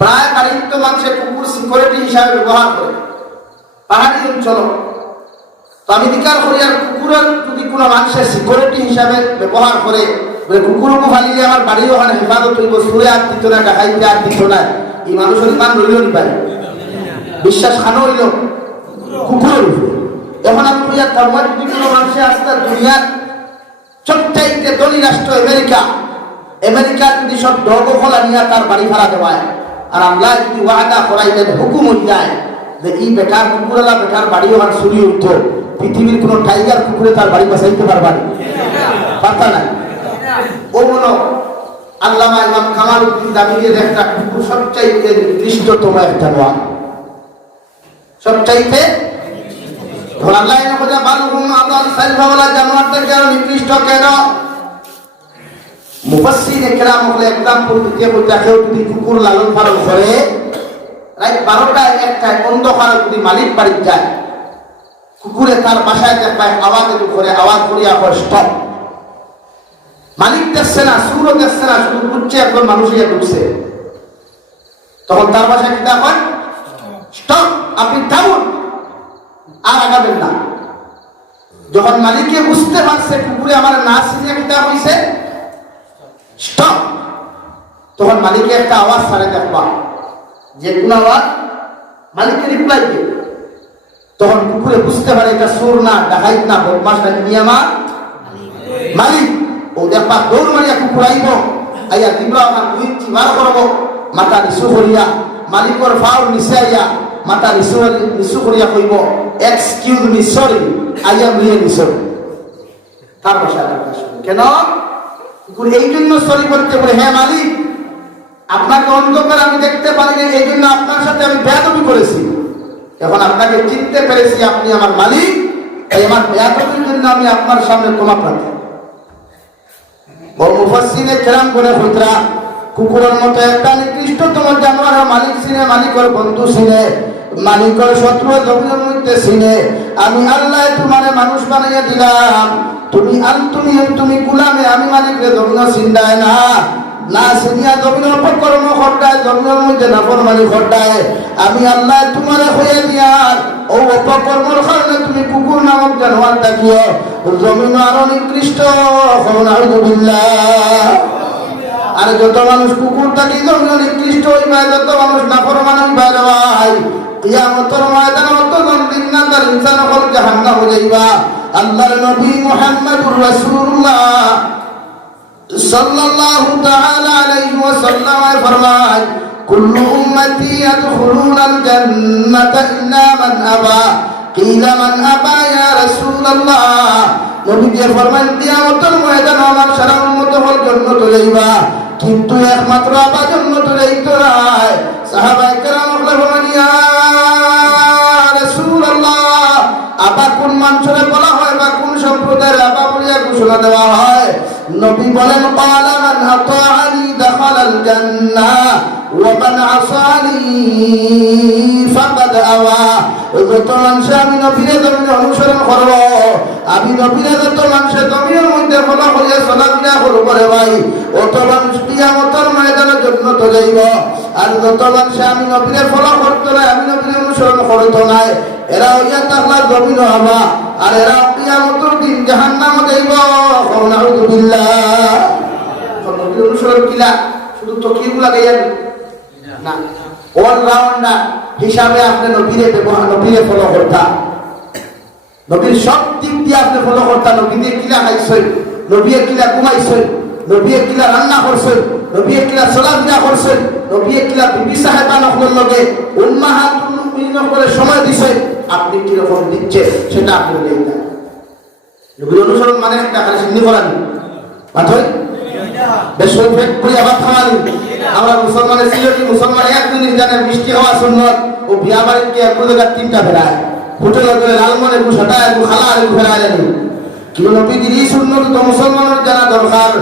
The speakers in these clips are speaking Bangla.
প্রায় বাড়িতে মানুষের কুকুর সিকিউরিটি হিসাবে ব্যবহার করে পাহাড়ি অঞ্চল। তো আমি বিচার করি আর কুকুরের যদি কোনো মানুষের সিকিউরিটি হিসাবে ব্যবহার করে, কুকুরকে ফালিলে আমার বাড়ি ওখানে হেফাজত হইব, সুরে আর দিত না, ডাকাইতে আর দিত না, এই মানুষের ইমান রইল নি পাই? বিশ্বাস খানো হইল কুকুরের উপরে। এখন আমি যদি কোনো মানুষের আসতে দুনিয়ার সবচাইতে ধনী রাষ্ট্র আমেরিকা যদি সব ডগফলা নিয়ে তার বাড়ি ভাড়া দেওয়ায়, আর আল্লাহ যদি ওয়াদা করাইলেন, হুকুম হয়ে যায় যে এই বেকার কুকুরেলা বেকার বাড়ি ওখানে চুরি উঠত, পৃথিবীর কোনো টাইগার কুকুরে তার বাড়ি বাঁচাইতে পারবা পারতা না। ও বলো আল্লামা ইমাম কামালউদ্দিন দামিনের একটা কুকুর সবচাইতে নিকৃষ্টতম একটা নোয়া, সবচাইতে আল্লাহ জানোয়ারটাকে আরো নিকৃষ্ট কেন? মুফাসসিরে কেরাম হলে এক্সাম্পল দিতে বলতে, কেউ যদি কুকুর লালন পালন করে রাত 12টায় 1টায় অন্ধকারে যদি মালিক বাড়ি যায়, কুকুরে তার বাসায় দেখায় আওয়াজ করে, আওয়াজ করিয়া হয় স্টপ। মালিক দেখছে না, সুরও দেখছে না, শুধু বুঝছে একজন মানুষই ঢুকছে, তখন তার বাসায় কি দেখা হয় স্টপ, আপনি থামুন, আর আগাবেন না। যখন মালিকে বুঝতে পারছে কুকুরে আমার না চিনে কিতা হয়েছে স্টপ, তখন মালিকে একটা আওয়াজ ছাড়ে দেখবা, যে কোন আওয়াজ মালিককে রিপ্লাই দিয়ে, তখন কুকুরে বুঝতে পারে এটা চোর না, ডাকাইত না, বদমাশ না, ইনি আমার মালিক। ও দেখবা দৌড় মারিয়া কুকুর আইব, আইয়া দিবরা আমার দুই চিবার করবো, মাথা নিচু করিয়া মালিকর ফাউল নিচে আইয়া মাথা নিচু করিয়া কইব এক্সকিউজ মি সরি, আইয়া মিয়ে নিছর। তার ভাষা কেন কুকুর এই জন্য সরি করতে পারে, হ্যাঁ মালিক আপনাকে অন্ধকার আমি দেখতে পারি না, এই জন্য আপনার সাথে আমি বেয়াদবি করেছি, এখন আপনাকে চিনতে পেরেছি আপনি আমার মালিক, এই আমার বেয়াদবির জন্য আমি আপনার সামনে ক্ষমা প্রার্থী। মুফাসসিরে কেরাম করে হইতরা কুকুরের মতো একটা নিকৃষ্টতম জানোয়ার, মালিক চিনে, মালিকের বন্ধু চিনে, মালিকের শত্রু জমিনের মধ্যে চিনে। আমি আল্লাহ তোমারে মানুষ বানাইয়া দিলাম, তুমি গুলামে, আমি মালিকের জমিন চিন্তায় না, না চিনিয়া জমিনের অপকর্ম ঘটায়, জমিনের মধ্যে নাফরমানি ঘটায়, আমি আল্লাহ তোমারে হইয়া দিয়ার ও অপকর্মের কারণে তুমি কুকুর নামক জানোয়ার দেখিও জমিন আরো নিকৃষ্ট। আর যত মানুষ কুকুর থাকি জমিন নিকৃষ্ট হইবা, যত মানুষ নাফরমান হইবা রে ভাই, কিয়ামতের ময়দানে অতজন জিন্নাতার ইনসান হল জাহান্নামে যাইবা। আল্লাহর নবী মুহাম্মদুর রাসূলুল্লাহ সাল্লাল্লাহু তাআলা আলাইহি ওয়াসাল্লাম ফরমায়, কুল্লু উম্মতি ইয়াদখুলুনাল জান্নাতা ইল্লা মান আবা, কিলা মান আবা ইয়া রাসূলুল্লাহ। নবীজি ফরমান কিয়ামতের ময়দানে আমার সারা উম্মত হল জান্নাতে যাইবা, কিন্তু একমাত্র আবা জান্নাতে যাইতো না। সাহাবায়ে কেরাম বলেন ইয়া রাসূলুল্লাহ, আবা কোন মানুষের বলা হয় বা কোন সম্প্রদায়ের আবা বলিয়া ঘোষণা দেওয়া হয়? নবী বলেন ক্বালা মান আতাআনি দাখালাল জান্নাহ ওয়া মান আসানি ফাকাদ আওয়া। যত মানুষ আমি নবীর জমিনে অনুসরণ করব, আমি নবীর যত মানুষের জমিনের মধ্যে ফলো করিয়া চলাফেরা করব রে ভাই, অত মানুষ কিয়ামতের ময়দানে জান্নাতে যাইব। আর যত মানুষ আমি নবীর ফলো করতো না, আমি নবীর অনুসরণ করতো না, এরা হইয়া তাহলে জমিন হবা, আর এরা কিয়ামতের দিন জাহান্নামে যাইব। নাউযুবিল্লাহ। নবীর অনুসরণ কিলা শুধু তকিগুলা গাইয়া না, অলরাউন্ডার হিসাবে আপনি নবীরে ব্যবহার, নবীরে ফলো করতা, নবীর সব দিক দিয়ে আপনি ফলো করতা। নবীরে কিলা খাইছেন, নবীরে কিলা ঘুমাইছেন, নবীরে কিলা রান্না করছেন, নবীরে কিলা চলাফেরা করছেন, নবীরে কিলা বিবি সাহেবা নকলের লগে উম্মাহাতুল মুমিনিন করে সময় দিছেন, আপনি কিরকম দিচ্ছে সেটা আপনি নেই না। নবীর অনুসরণ মানে একটা খালি সিন্নি করানি মাথয় বেশ করে আবার থামানি। আমরা মুসলমানের সিলেটি মুসলমান এক জিনিস জানে, মিষ্টি হওয়া সুন্নত, ও বিয়া বাড়িতে এক জায়গা 3টা ফেরায়, হোটেলে গেলে লালমনে গুছাটা এক খালা আর ফেরায় জানি, কিন্তু নবীজির এই সুন্নত তো মুসলমানের জানা দরকার।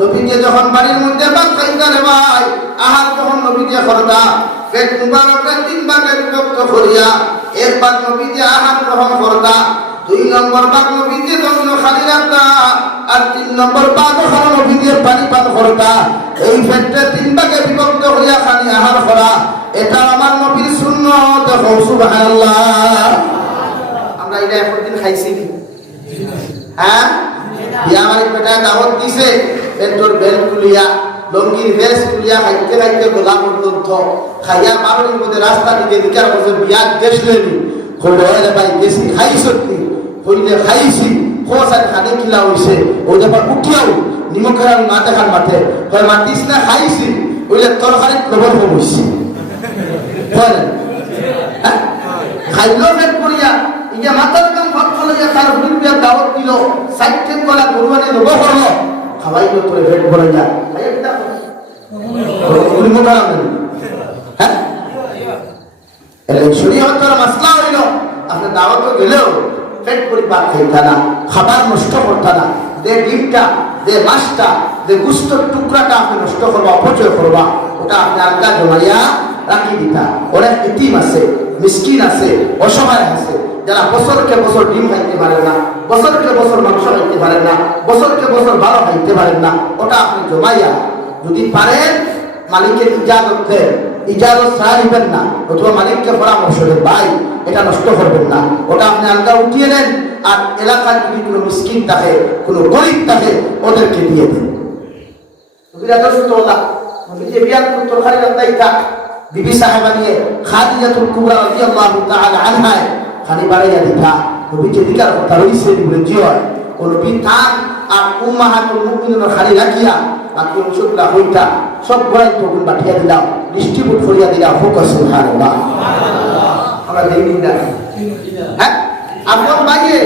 নবীজি যখন বাড়ির মধ্যে ভাত খাইতা রে ভাই, আহার যখন নবীজি করতা, পেট মুবারককে 3 ভাগে বিভক্ত করিয়া এক ভাগ নবীজি আহার গ্রহণ করতা, 2 নম্বর ভাগ নবীজি জমিন খালি রাখতা, আর 3 নম্বর ভাগ নবীজি পানি পান করতা। এই পেটে 3 ভাগে বিভক্ত করিয়া খালি পানি আহার করা, এটা আমার নবীর সুন্নাত। সুবহানাল্লাহ। আমরা এটা একদিন খাইছি কি? হ্যাঁ, বিয়া বাড়ির বেটায় দাওয়াত দিছে, পেট্রোল বেল তুলিয়া লঙ্গির বেশ তুলিয়া খাইতে খাইতে গোলা পর্যন্ত খাইয়া বাড়ির মধ্যে রাস্তা দিকে দিকার বসে বিয়া গেছলেনি হইলে ভাই গেছি খাইছি হইলে খাইছি খোসার খানে খিলা হইছে ও যখন উঠিয়াও নিমখের আমি মাথা খান মাঠে হয় মাতিস না খাইছি হইলে তরকারি লবণ কমইছি খাইলো পেট করিয়া ইয়া মাথার কাম ভাত খাইয়া তার বিয়া দাওয়াত দিল সাইটে গলা গরুয়ানে লব করলো খাওয়াইলো তোরে পেট ভরে যা খাইয়া কিটা হ্যাঁ এই শরীয়তের মাসলা হইল আপনি দাওয়াত গেলেও পেট পরিপাক খাইতা না, খাবার নষ্ট করতা না, যে ডিমটা যে মাছটা যে গুস্তর টুকরাটা আপনি নষ্ট করবা অপচয় করবা ওটা আপনি আলগা জমাইয়া রাখি দিতা। অনেক ইতিম আছে, মিসকিন আছে, অসহায় আছে যারা বছরকে বছর ডিম খাইতে পারে না, বছরকে বছর মাংস খাইতে পারেন না, বছরকে বছর ভালো খাইতে পারেন না, ওটা আপনি জমাইয়া যদি পারেন মালিকের ইজাজত দেন, ইজাজত ছাড়া নিবেন না, অথবা মালিককে পরামর্শ দেন ভাই এটা নষ্ট করবেন না, ওটা আপনি আলগা উঠিয়ে নেন আর এলাকার যদি কোনো মিসকিন থাকে কোনো গরিব থাকে ওদেরকে দিয়ে দেন। বিবি সাহেবা নিয়ে খাদিজাতুল কুবরা রাদিয়াল্লাহু তাআলা আনহা খালি বাড়াইয়া দিতা নবীকে দিকার কথা রইছে বলে জিও কোন বিধান আর উম্মাহাতুল মুমিনিনের খালি রাখিয়া বাকি অংশগুলা হইতা সব গড়াই তখন পাঠিয়ে দিলাম, ডিস্ট্রিবিউট করিয়া দিলাম। ফোকাস সুবহানাল্লাহ। আমরা দেখি না হ্যাঁ আপনার বাইরে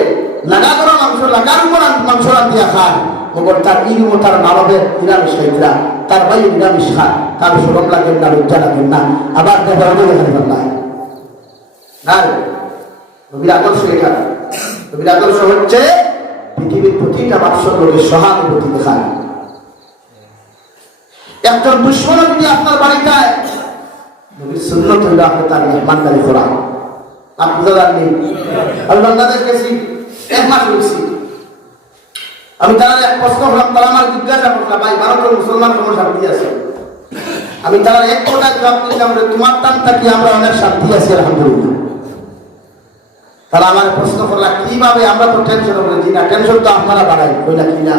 লাগা করা মাংস লাগার উপর মাংস রান্ধিয়া খান মগর তার ইলম তার নামাবের নিরামিষ খাইরা তার বাইরে নিরামিষ খান তার সরম লাগেন না, লজ্জা লাগেন না, আবার দেখানো দেখাতে পারলাম না। নবীর আদর্শ এটা, নবীর আদর্শ হচ্ছে পৃথিবীর প্রতিটা মানুষের লোকের সহানুভূতি দেখায়। একজন দুশ্মন যদি আপনার বাড়িতে নবীর সুন্নাত হইল আপনি তার মেহমানদারি করা। আপনি জানেন আমি বাংলাদেশ গেছি 1 মাস হয়েছি, আমি তারা এক প্রশ্ন করলাম, তারা আমার জিজ্ঞাসা করলাম ভাই ভারতের মুসলমান কোনো শান্তি আছে? আমি তারা এক কথা জবাব দিলাম তোমার টান থাকি আমরা অনেক শান্তি আছি আলহামদুলিল্লাহ। তারা আমার প্রশ্ন করলাম কিভাবে? আমরা তো টেনশন বলেছি না, টেনশন তো আপনারা বাড়াই কইলা কি না।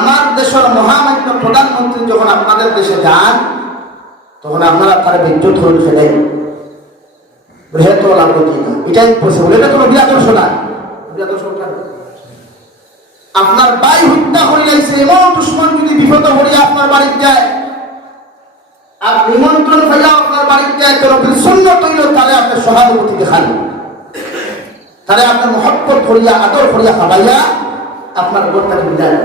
আমার দেশের মহামান্য প্রধানমন্ত্রী যখন আপনাদের দেশে যান তখন আপনারা তার বিদ্যুৎ হল ফেলেন বৃহৎ লাভ না, এটাই পসিবল। এটা কোনো বিরাদর্শ না, বিরাদর্শটা আপনার ভাই হত্যা করে যাইছে এমন দুশ্মন যদি বিপদ হয়ে আপনার বাড়িতে যায় আর নিমন্ত্রণ হইয়া আপনার বাড়িতে যায় তো নবীর সুন্নাত হইল তাহলে আপনার সহানুভূতি দেখান, তাহলে আপনার মহব্বত করিয়া আদর করিয়া খাবাইয়া আপনার ঘরটাকে বিদায়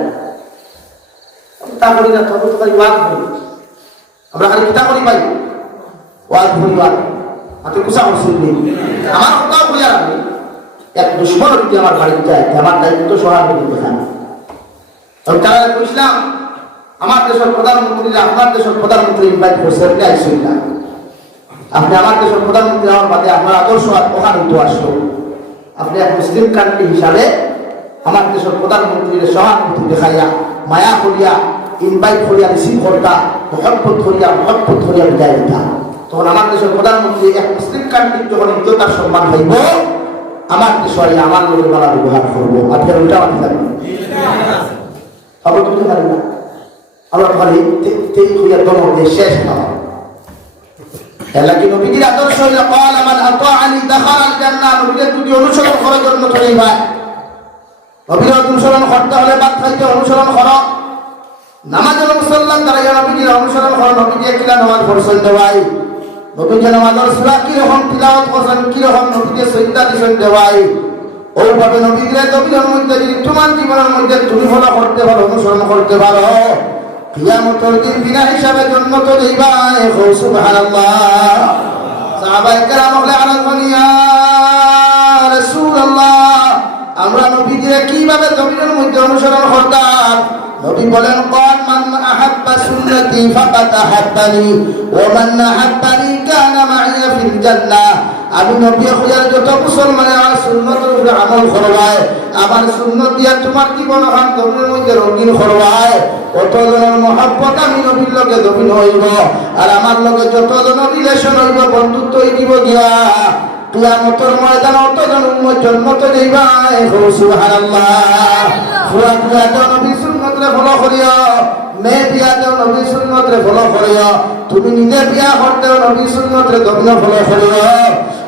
তা করি না। তখন তো খালি ওয়াজ করি আমরা, খালি কিতা করি ভাই ওয়াজ করি, ওয়াজ হাতে কুসা শুনলি আমার কথাও বলিয়া রাখবি। এক দুশ্মন যদি আমার বাড়িতে যায় আমার দায়িত্ব সহানুভূতি দেখান। আমি তারা বুঝলাম আমার দেশের প্রধানমন্ত্রীরা আপনার দেশের প্রধানমন্ত্রী ইনভাইট করছে, আপনি আইসেন না, আপনি আমার দেশের প্রধানমন্ত্রী আমার বাদে আপনার আদর্শ ওখানে তো আসলো, আপনি এক মুসলিম কান্ট্রি হিসাবে আমার দেশের প্রধানমন্ত্রীর সহানুভূতি দেখাইয়া মায়া করিয়া ইনভাইট করিয়া রিসিভ করতা, মহব্বত করিয়া বিদায় দিতা। তখন আমার দেশের প্রধানমন্ত্রী এক মুসলিম কান্ট্রির যখন ইজ্জতার সম্মান পাইব আমার দেশে আমার লোকের বলা ব্যবহার করবো। আপনি ওইটা মানতে পারবেন খবর তুলতে পারেন না, আমরা খালি হইয়া দমক দিয়ে শেষ খাওয়া। নবীর আদর্শ হইল ক্বালা মান আতাআনি দাখালাল জান্নাহ। নবীর যদি অনুসরণ করার জন্য চলে ভাই, নবীর অনুসরণ করতে হলে ভাত খাইতে অনুসরণ করো, নামাজের মুসল্লান দাঁড়াইয়া নবীর অনুসরণ করো। নবী যে কিলা নামাজ পড়ছেন দেওয়াই, নবী যে নামাজের সূরা কিরকম তিলাওয়াত করছেন, কিরকম নবী যে সিজদা দিছেন দেওয়াই, ওইভাবে নবীর মধ্যে যদি তোমার জীবনের মধ্যে তুমি ফলো করতে পারো, অনুসরণ করতে পারো, কিয়ামতের দিন বিনা হিসাবে জন্ম তো দিবাই। সুবহানাল্লাহ। সাহাবায়ে কেরাম বলে আলাইহিয়া রাসূলুল্লাহ আমরা নবীকে কিভাবে জমিনের মধ্যে অনুসরণ করতাম? নবী বলেন ক্বাল মান আহাব্বা সুন্নতি ফাকাদ আহাব্বানি ওয়া মান আহাব্বানি কানা মাইয়া ফিল জান্নাহ। আমি নবী হইয়ার যত মুসলমানে আমার সুন্নতের উপরে আমল করবায়, আমার সুন্নত দিয়া তোমার জীবন বান্ধবের মধ্যে রঙিন করবায়, অতজনের মহব্বত আমি নবীর লগে দবিন হইব, আর আমার লগে যতজন রিলেশন হইব, বন্ধুত্ব হইব গিয়া কিয়ামতের ময়দানে অতজন উম্মত জন্নত যাইবাই। সুবহানাল্লাহ। ফুয়া ফুয়া তো নবীর সুন্নতরে ফলো করিও, মেয়ে বিয়া দেও নবীর সুন্নতরে ফলো করিও, তুমি নিজে বিয়া করতেও নবীর সুন্নতরে দবিন ফলো করিও।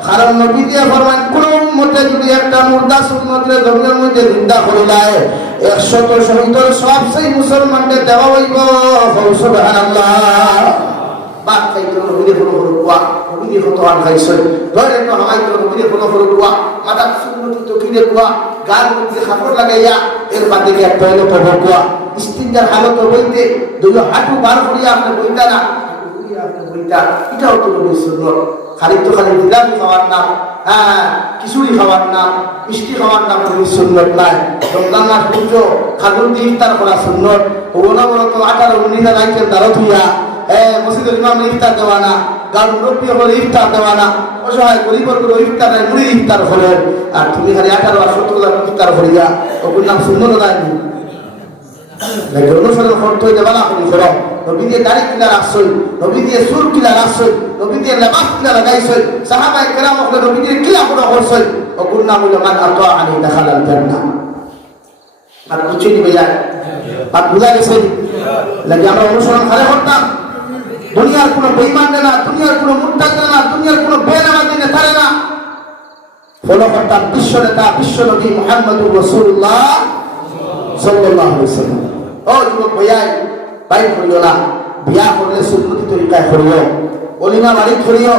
কারণ নবী দিয়ে ফরমান কোন উম্মতে যদি একটা মুর্দা সুন্নতরে দবিনের মধ্যে জিন্দা করিলায় 100 শহীদের সব সেই মুসলমানদের দেওয়া হইব। সুবহানাল্লাহ। বাদ খাইতো নবীরে ফলো করুয়া, নবীরে কত আন খাইছই ধরে তো হামাইতো নবীরে ফলো করুয়া, মাথা সুন্নতি তো কি দেখুয়া, গাল মধ্যে কাপড় লাগাইয়া এর বাদে গিয়া টয়লেট করুয়া, ইস্তিনজার হালত হইতে দুই হাঁটু বার করিয়া আপনি বইতা না, আপনি বইতা, এটাও তো নবীর সুন্নত। খালি তো খালি জিলাপি খাওয়ার নাম, হ্যাঁ খিচুড়ি খাওয়ার নাম, মিষ্টি খাওয়ার নাম নবীর সুন্নত নাই। রমজান মাস বুঝছো খাজুর দিয়ে ইফতার করা সুন্নত, অনবরত 18-19 আইটেম দাঁড়ো থুইয়া মসজিদের ইমাম ইফতার দেওয়া না, গান মুরব্বী হলে ইফতার দেওয়া না, অসহায় গরিবর করে ইফতার নাই, মুড়ি ইফতার হলে, আর তুমি খালি 18 আর 17 ইফতার করিয়া ওগুলোর নাম সুন্নত দেয়নি। অনুসরণ করতে হইতে বালা করি করো, নবী দিয়ে দাড়ি কিলা রাখছই, নবী দিয়ে চুল কিলা রাখছই, নবী দিয়ে লেবাস কিলা লাগাইছই, সাহাবায়ে কেরাম হলে নবী দিয়ে কিলা পুরো করছই, ওগুলোর নাম হইল মান আতাআনি দাখালাল জান্নাহ। আর বুঝছি নি ভাইয়া, আর বুঝা গেছে লাগে আমরা অনুসরণ খালে করতাম। দুনিয়ার কোনো বেঈমান না, দুনিয়ার কোনো মুরতাদ না, দুনিয়ার কোনো বেনামাজি নেতা না, ফলো করতাম বিশ্ব নেতা বিশ্ব নবী মুহাম্মদুর রাসূলুল্লাহ সাল্লাল্লাহু আলাইহি ওয়াসাল্লাম। ও যুবক ভাইয়াই, ভাই করিও না, বিয়া করলে সুন্নতি তরিকায় করিও, অলিমা বাড়ি করিও,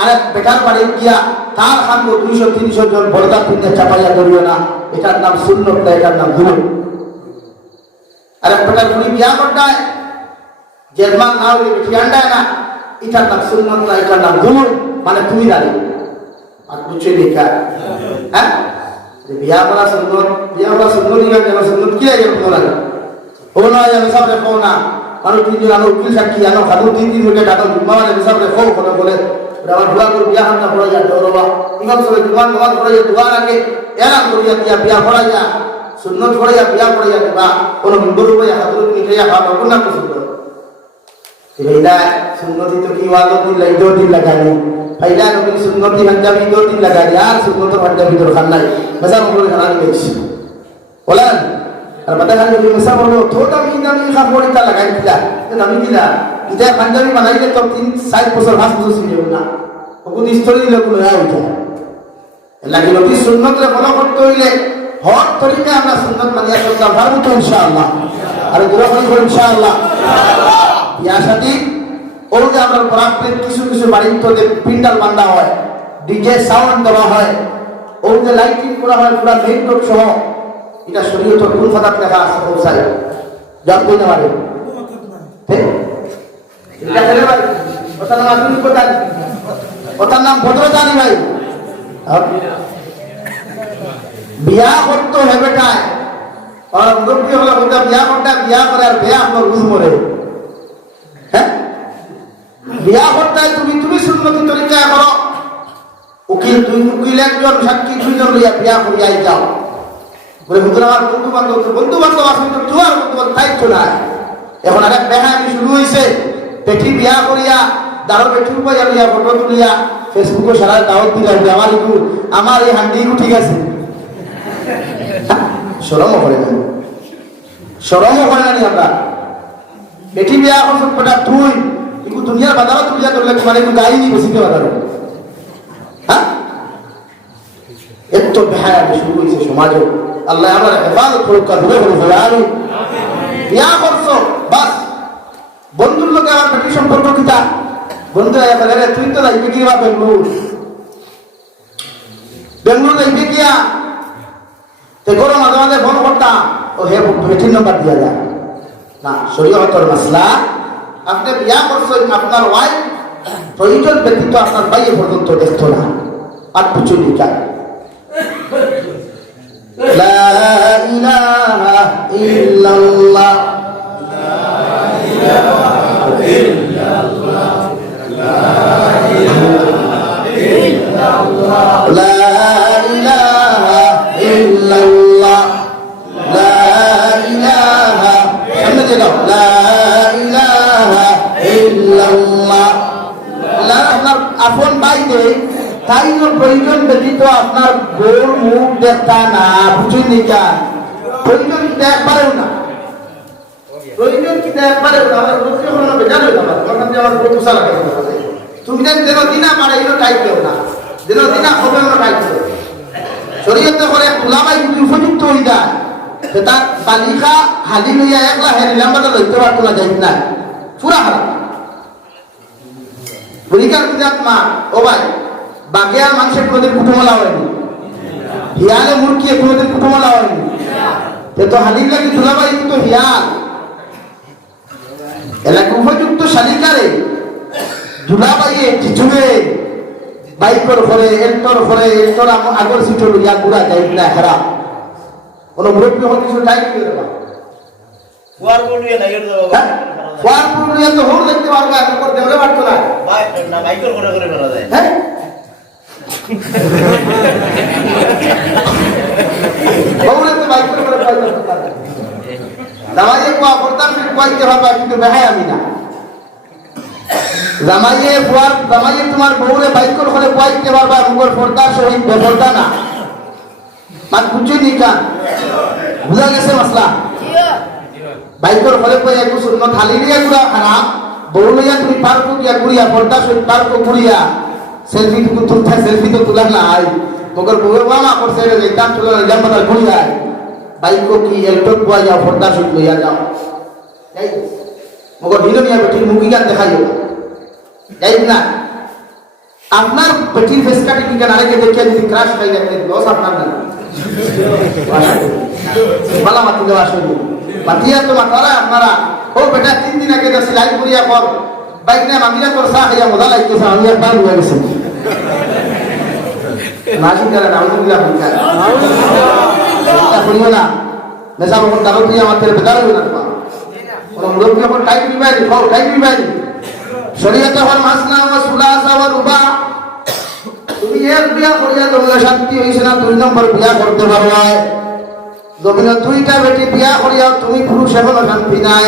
আর বেটার বাড়ি গিয়া তার খানগো 200-300 জন বড়দা পিন্ডে চাপাইয়া ধরিও না, এটার নাম সুন্নত না, এটার নাম দুরুদ। আর বেটার বুড়ি বিয়া করতায় জেলমান না হলে বেটি আন্ডায় না, এটার নাম সুন্নত না, এটার নাম দুরুদ, মানে তুমি দাঁড়ি। আর বুঝছে লেখা, হ্যাঁ বিয়া করা সুন্নত, বিয়া করা সুন্নত নিয়ে গেল সুন্নত কি লাগে বলো না, ও না আমি সব রেখো না, মানুষ 3 জন আনো উকিল সাক্ষী আনো খাদু 3 হইলে টাকা জুম্মাওয়ালে সব রেখো কথা বলে আমার দোয়া করে বিয়া হান্না পড়া যায় দৌড়বা, ইমাম সাহেব জুম্মান নামাজ পড়াইয়া দোয়ার আগে এলান করিয়া দিয়া বিয়া পড়াইয়া সুন্নত পড়াইয়া বিয়া পড়াইয়া দিবা, কোনো হিন্দুর বইয়া হাদুর মিঠাইয়া খাওয়া কোন না সুন্নত। এইটা সুন্নতি তো কি ওয়াজত দিন লাই 2 দিন লাগানি, ফাইলা নবী সুন্নতি পাঞ্জাবি 2 দিন লাগানি, আর সুন্নত পাঞ্জাবি দরকার নাই, মেসা বলে খানা দিয়েছি বলেন। আর বাদা খালি মেসা বলো তো দামি দামি কাপড়টা লাগাই দিলা, দামি দিলা, এটা পাঞ্জাবি বানাইলে তো 3-4 বছর 5 বছর ছিল না, ওগুলো স্তরি দিলে কোনো না উঠে লাগে। নবী সুন্নতরে ফলো করতে হইলে হর তরিকা আমরা সুন্নত মানিয়া চলতাম পারবো তো ইনশাআল্লাহ, আর দূর করি ইনশাআল্লাহ। বিয়া শাদী ও যে আমরা প্রাপ্তের কিছু কিছু বাড়িতে পিন্ডাল বান্ধা হয়, ডিজে সাউন্ড দেওয়া হয়, ও যে লাইটিং করা হয় পুরা মেইন রোড সহ, এটা শরীয়তের কোন ফাদাত লেখা আছে পৌঁছায় জান কইতে পারে, ঠিক এটা ছেলে ভাই ওটার নাম আধুনিক কথা, ওটার নাম ভদ্রতানি ভাই। বিয়া করতে হবে বেটায়, আর মুরব্বী হলে বলতে বিয়া করতে, বিয়া করে আর বিয়া আপনার রুজ মরে, হ্যাঁ বিয়া করতে তুমি তুমি সুন্নতি তরিকায় করো, উকিল 2 উকিল 1 জন সাক্ষী 2 জন লইয়া বিয়া করিয়াই যাও বলে হুজুর আমার বন্ধু বান্ধব আছে তো তোমার বন্ধু দায়িত্ব নাই। এখন আরেক বেহায়ানি শুরু হয়েছে, পেটি বিয়া করিয়া দাঁড়ো পেটি উপায় লইয়া ফটো তুলিয়া ফেসবুকে সারা দাওয়াত দিলা, আমার এই হান্ডি ঠিক আছে, শরমও করে না, শরমও করে না। আমরা পেটি বিয়া করছো বেটা তুই এগুলো দুনিয়ার বাজারও তুলিয়া করলে মানে একটু গাইনি বেশিকে বাজারও, হ্যাঁ এত বেহায়ানি শুরু হয়েছে সমাজে। আল্লাহ আমার হেফাজত করুক, দূরে করুক। বিয়া করছো বাস বন্ধুর লোকে আমার বেটি সম্পর্ক কিতা, বন্ধু তুই তো যাইবে কি বা বেঙ্গলুর যাইবে গিয়া তে করো মাঝে মাঝে ফোন করতাম, ও হে বেটির নাম্বার দিয়া যায় না, শরীয়তের মাসলা। আপনি বিয়া করছেন, আপনার ওয়াইফ প্রয়োজন ব্যতীত আপনার বাইরে পর্যন্ত দেখতো না, আর কিছু লিখা লা ইলাহা ইল্লাল্লাহ, লা ইলাহা ইল্লাল্লাহ, লা ইলাহা ইল্লাল্লাহ। আপন ভাই দেয় তাই প্রয়োজন ব্যতীত আপনার বউর মুখ দেখা না বুঝুন নিকা প্রয়োজন কিন্তু একবারেও না প্রয়োজন কিন্তু একবারেও না আমার রোজ যখন বেজার হয়ে যাবে তখন আমার বউ তুষা লাগে তুমি যেন দিনা মারে এগুলো টাইপ দেও না যেন দিনা হবে না টাইপ দেও শরীয়তে করে তুলাবাই যদি উপযুক্ত হয়ে যায় তার বালিকা হালি লইয়া একলা হেরিলাম বাদা লইতে পারতো না যাই না পুরা হারা বলিকার বিজাত মা ও ভাই বাগেয়ার মানুষের কোনোদিন কুটুমলা হয়নি হিয়ালে মুরগি কোনোদিন কুটুমলা হয়নি তো হালির লাগি তুলাবাই কিন্তু হিয়াল এলাকা উপযুক্ত শালিকারে দুলাবাইয়ে চিচুবে বাইকর ঘরে এন্টর আগর সিটো লইয়া গুড়া যাই না হারা কোনো মুরব্বী হল কিছু টাইপ করে দেবা ওয়ার বলিয়ে না এর ওয়ার বলিয়ে তো হোর দেখতে পারবে আর উপর দেওরে পারতো না ভাই না বাইকর করে করে বেরা যায় হ্যাঁ বউরে তো বাইকর করে পাইতো জামাইয়ে কোয়া করতাম ফির কোয়াইতে পারবা কিন্তু বেহাই আমি না জামাইয়ে তোমার বউরে বাইকর করে কোয়াইতে পারবা মুগর পর্দার সহিত বেপর্দা না মান বুঝুই নি কান বুঝা গেছে মাসলা বাইকর ঘরে কই একটু সুন্নত হালি নিয়ে গুড়া হারাম বউ লইয়া তুমি পার্ক গিয়া গুড়িয়া পর্দা সহিত পার্ক গুড়িয়া সেলফি তো তুলতা সেলফি তো তুলা নাই মগর বউর মামা করছে রে একদম তুলা না জামাতা গুড়িয়া বাইকো কি একটু কোয়া যাও পর্দা সহিত লইয়া যাও তাই মগর দিল নিয়া বেটির মুখি গান দেখাইও যাই না আপনার বেটির ফেস কাটিং কেন আরেকে দেখিয়া যদি ক্রাশ খাই যাবে লস আপনার না বালা মাতি দেওয়া শুরু মাতিয়া তো মাতারা আপনারা ও বেটা 3 দিন আগে সিলাই করিয়া পর বাইক না মামিরা তোর সা খাইয়া মজা লাগতেছে আমি একবার হয়ে গেছে নাজি করে না আউযু বিল্লাহ বিল্লাহ এটা করিও না নেশা বকর কারো দিয়ে আমাদের বেদার হই না কোন মুরব্বি যখন টাইম দিবাই খাও টাইম দিবাই শরীয়তে হল মাসনা ওয়া সুলাসা ওয়া রুবা তুমি এক বিয়া করিয়া তোমার শান্তি হইছে না 2 নম্বর বিয়া করতে পারবা জমিনে 2টা বেটি বিয়া করিয়া তুমি পুরুষ এখনো শান্তি নাই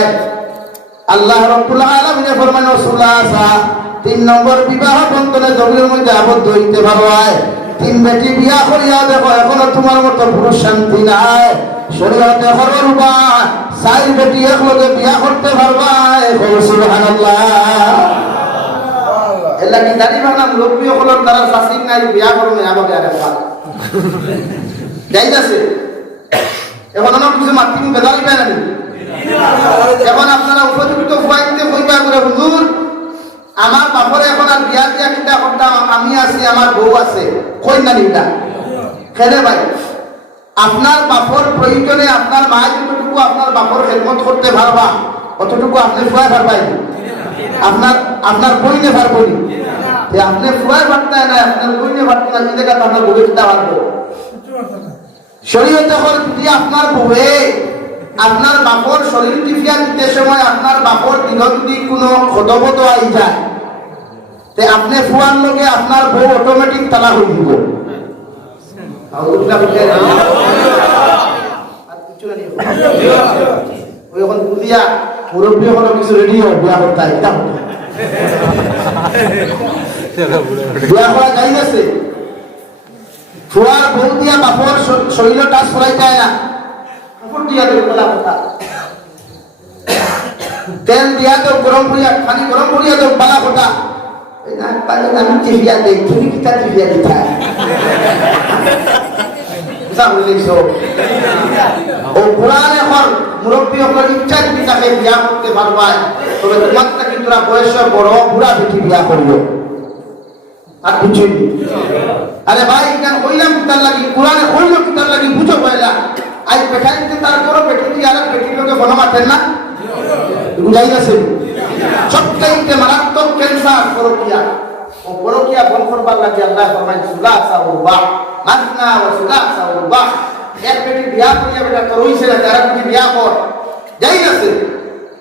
আল্লাহ রাব্বুল আলামিন ফরমান সুলাসা 3 নম্বর বিবাহ বন্ধনে জমিনের মধ্যে আবদ্ধ হইতে পারবা 3 বেটি বিয়া করিয়া দেখো এখনো তোমার মতো পুরুষ শান্তি নাই শরীয়তে হল রুবা 4 বেটি একলগে বিয়া করতে পারবা সুবহানাল্লাহ এলা কি জানি ভাবনা মুরব্বী হলর দ্বারা শাসিক নাই বিয়া করবে আমাকে আরে পাল যাইতাছে এখন আমরা কিছু মাতৃ বেদালি পাই না এখন আপনারা উপযুক্ত ফুয়াইতে কইবা করে হুজুর আমার বাপরে এখন আর বিয়া দিয়া কিটা করতাম আমি আছি আমার বউ আছে কই না নিটা খেলে ভাই আপনার বাপর প্রয়োজনে আপনার মা যতটুকু আপনার বাপর খেদমত করতে পারবা অতটুকু আপনি ফুয়া পারবাই আপনার বইনে পারবো যে আপনি ফুয়াই পারতে না আপনার বইনে পারতে না এই জায়গাতে আপনার বউয়ে দিতে পারবো শরীয়তে হল যদি আপনার বউয়ে আপনার বাপর শরীর টিপিয়া দিতে সময় আপনার বাপর দিল যদি কোনো খদবত আই যায় তে আপনি ফুয়ার লগে আপনার বউ অটোমেটিক তালাক হয়ে দিব ওই এখন বুঝিয়া মুরব্বী হলো কিছু রেডি হয় বিয়া করতে এটা বিয়া করা যাই আছে ফুয়ার বউ দিয়া বাপর শরীর টাচ করাই যায় না কাপড় দিয়া দেব বলা কথা তেল দিয়া দেব গরম করিয়া পানি গরম করিয়া দেব বলা কথা না পানি আমি চিবিয়া দেই তুমি কিতা চিবিয়া দিতা ও কোরআন এখন মুরব্বী হল ইচ্ছা যদি তাকে বিয়া করতে পারবা তবে তোমার তাকে তোরা বয়স বড় বুড়া বেটি বিয়া করবো আর কিছুই আরে ভাই কেন কইলাম কিতার লাগি কোরআনে কইল কিতার লাগি বুঝো পয়লা আজ পেটাইতে তার বড় পেটি দিয়ে আর পেটি লোকে বনমাতেন না বুঝাই গেছে সবচাইতে মারাত্মক ক্যান্সার পরকিয়া ও পরকিয়া বন্ধ করবার লাগে আল্লাহ ফরমায় সুলাসা ওয়া রুবা মাসনা ওয়া সুলাসা ওয়া রুবা এক বেটি বিয়া করিয়া বেটা তোর হইছে না তারা বেটি বিয়া কর যাই গেছে